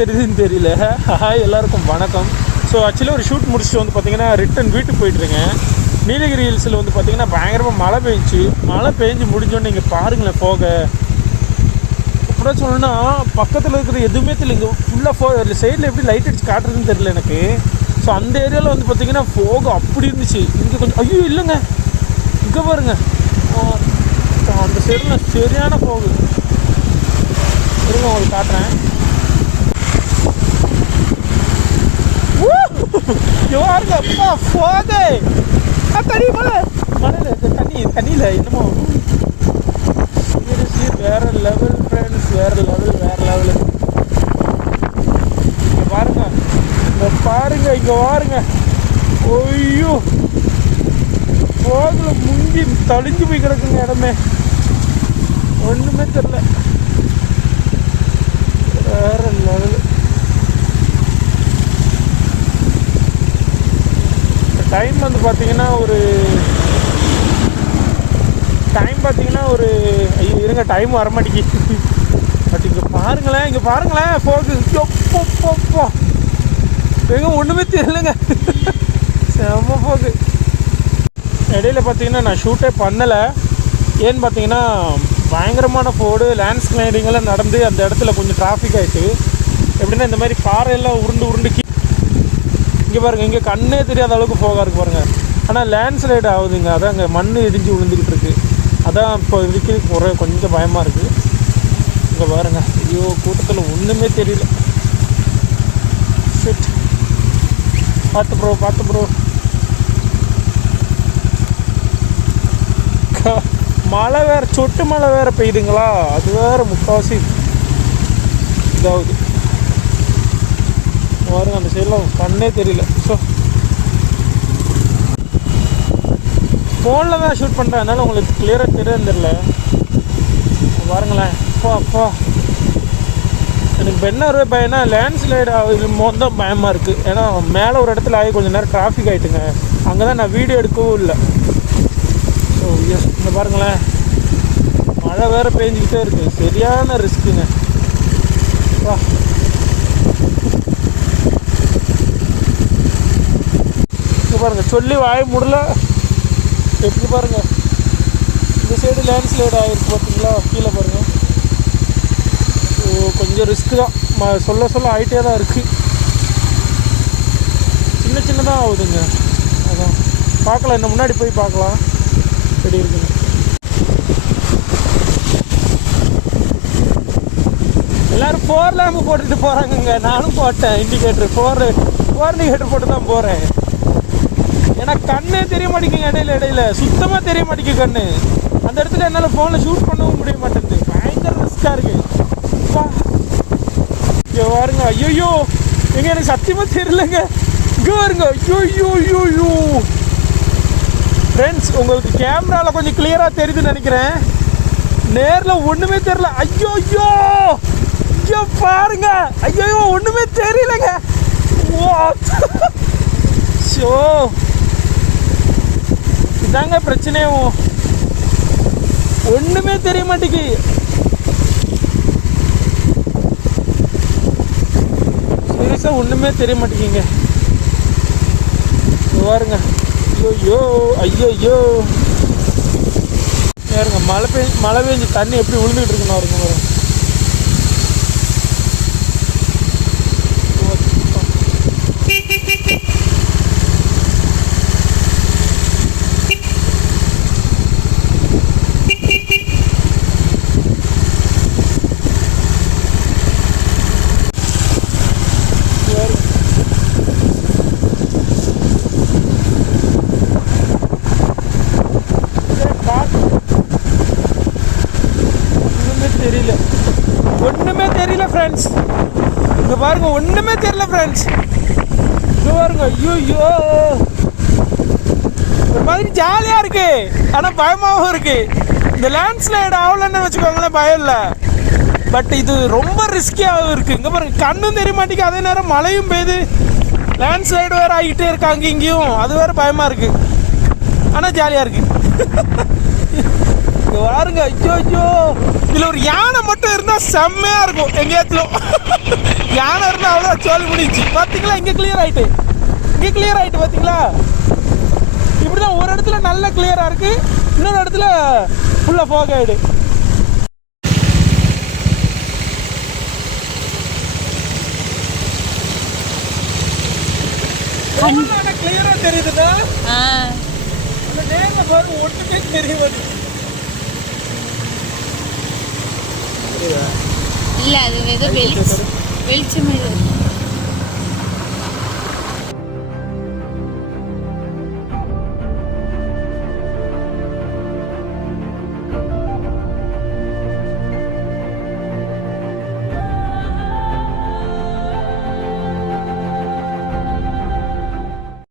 தெரியுதுன்னு தெரியல. ஹாய் எல்லாருக்கும் வணக்கம். ஸோ ஆக்சுவலி ஒரு ஷூட் முடிச்சுட்டு வந்து பார்த்தீங்கன்னா ரிட்டன் வீட்டுக்கு போயிட்டுருக்கேன். நீலகிரி ஹில்ஸில் வந்து பார்த்தீங்கன்னா பயங்கரமாக மழை பெஞ்சு முடிஞ்சோன்னு இங்கே பாருங்களேன். போக எப்படா சொல்லணும்னா பக்கத்தில் இருக்கிற எதுவுமே தெரியல. இங்கே ஃபுல்லாக சைடில் எப்படி லைட் அடிச்சு காட்டுறதுன்னு தெரியல எனக்கு. ஸோ அந்த ஏரியாவில் வந்து பார்த்தீங்கன்னா போக அப்படி இருந்துச்சு. இங்கே கொஞ்சம் ஐயோ இல்லைங்க, இங்கே பாருங்க அந்த சைடில் சரியான போகு. இருங்க உங்களுக்கு காட்டுறேன். யாருங்க அப்பா போதே தண்ணி தண்ணியில் என்னமோ சீரியஸ்லி வேற லெவல் ஃப்ரெண்ட்ஸ், வேற லெவலு. இங்கே பாருங்க, இங்கே பாருங்க. ஐயோ போகல முங்கி தழிஞ்சு போய் கிடக்குங்க இடமே, ஒன்றுமே தெரில. வேற லெவலு. டைம் வந்து பார்த்தீங்கன்னா ஒரு ஐயோ இருங்க டைம் வரமாட்டேங்கி. பட் இங்கே பாருங்களேன் போகு எப்போ எங்க ஒன்றுமே தெரியலங்க. செம்ம போகு. இடையில பார்த்தீங்கன்னா நான் ஷூட்டே பண்ணலை. ஏன்னு பார்த்தீங்கன்னா பயங்கரமான போடு லேண்ட் ஸ்லைடிங்கெல்லாம் நடந்து அந்த இடத்துல கொஞ்சம் டிராஃபிக் ஆகிட்டு. எப்படின்னா இந்த மாதிரி பாறையெல்லாம் உருண்டு இங்கே பாருங்கள், இங்கே கண்ணே தெரியாத அளவுக்கு போகா இருக்கு பாருங்கள். ஆனால் லேண்ட் ஸ்லைடு ஆகுதுங்க, அதான் அங்கே மண் இடிஞ்சு விழுந்துக்கிட்டு இருக்கு. அதான் இப்போ இதுக்கு கொஞ்சம் பயமாக இருக்குது. இங்கே பாருங்கள், ஐயோ கூட்டத்தில் ஒன்றுமே தெரியல. ஷிட், பார்த்து ப்ரோ. மழை வேறு, சொட்டு மழை வேறு பெய்யுதுங்களா, அது வேறு முக்கால்வாசி இதாகுது. பாருங்க அந்த சைடில் கண்ணே தெரியல. ஸோ ஃபோனில் தான் ஷூட் பண்ணுறேன், அதனால உங்களுக்கு கிளியராக தெரியல. பாருங்களேன் அப்பா எனக்கு இப்போ என்ன ஒரு பயம்னா லேண்ட் ஸ்லைடு ஆகுது தான் பயமாக இருக்குது. ஏன்னா மேலே ஒரு இடத்துல ஆகி கொஞ்சம் நேரம் டிராஃபிக் ஆகிட்டுங்க, அங்கே தான் நான் வீடியோ எடுக்கவும் இல்லை. ஸோ எஸ், இந்த பாருங்களேன் மழை வேறு பெஞ்சிக்கிட்டே இருக்குது, சரியான ரிஸ்க்குங்க. வா பாருங்க, சொல்லி வாய முடியல. எப்படி பாருங்க, இந்த சைடு லேண்ட் ஸ்லைடு ஆகிருக்கு பார்த்தீங்களா, கீழே பாருங்கள். ஸோ கொஞ்சம் ரிஸ்க்கு தான், சொல்ல ஆகிட்டே தான் இருக்குது. சின்னதாக ஆகுதுங்க. அதான் பார்க்கலாம், இன்னும் முன்னாடி போய் பார்க்கலாம் எப்படி இருக்குங்க. எல்லோரும் 4 லேம்பு போட்டுட்டு போகிறாங்கங்க, நானும் போட்டேன் இண்டிகேட்டர். 4 இண்டிகேட்டர் போட்டு தான் போகிறேன். ஏன்னா கண்ணே தெரிய மாட்டேங்குங்க, இடையில சுத்தமாக தெரிய மாட்டேங்குது கண்ணு. அந்த இடத்துல என்னால் ஃபோனில் ஷூட் பண்ணவும் முடிய மாட்டேங்குது, பயங்கர ரிஸ்க்காக இருக்குது. இங்கே பாருங்க, ஐயோ எங்க எனக்கு சத்தியமாக தெரியலங்க. இங்கே பாருங்க, ஐயோ ஃப்ரெண்ட்ஸ், உங்களுக்கு கேமராவில் கொஞ்சம் கிளியராக தெரியுதுன்னு நினைக்கிறேன், நேரில் ஒன்றுமே தெரியல. ஐயோ பாருங்க, ஐயோ ஒன்றுமே தெரியலங்க. ஷோ இதாங்க பிரச்சனையும், ஒன்றுமே தெரிய மாட்டேங்கி. சீரியஸாக ஒன்றுமே தெரிய மாட்டேங்கிங்க. பாருங்க, ஐயோ பாருங்க, மழை பெஞ்சு தண்ணி எப்படி விழுந்துகிட்டு இருக்குன்னு பாருங்க. ஒன்றுமே தெரியல ஃப்ரெண்ட்ஸ், இங்கே பாருங்க, ஒன்றுமே தெரியல ஃப்ரெண்ட்ஸ். இங்கே பாருங்க, ஐயோ ஒரு மாதிரி ஜாலியாக இருக்கு, ஆனால் பயமாகவும் இருக்கு. இந்த லேண்ட் ஸ்லைடு ஆகலன்னு வச்சுக்கோங்களேன், பயம் இல்லை. பட் இது ரொம்ப ரிஸ்கியாகவும் இருக்குது. இங்கே பாருங்க, கண்ணும் தெரிய மாட்டேங்குது, அதே நேரம் மழையும் பெய்யுது, லேண்ட் ஸ்லைடு வேறு ஆகிட்டே இருக்காங்க இங்கேயும், அது வேறு பயமாக இருக்குது. ஆனால் ஜாலியாக இருக்குது. இங்க பாருங்க, ஐயோ ஐயோ, இதுல ஒரு யானை மட்டும் இருந்தா செம்மையா இருக்கும். எங்கேயாச்சும் யானை இருந்தா அவ்வளோ சோழி முடிச்சு. பாத்தீங்களா, இங்க கிளியர் ஆயிட்டு, இங்க கிளியர் ஆயிட்டு. பாத்தீங்களா, இப்படிதான் ஒரு இடத்துல நல்ல கிளியரா இருக்கு, இன்னொரு இடத்துல ஃபுல்லா ஃபோக் ஆயிடு. கிளியரா தெரியுதுதா, அந்த நேர்ல பாருங்க, ஒட்டுமே தெரியும். இல்ல அது ஏதோ வெளிச்சம்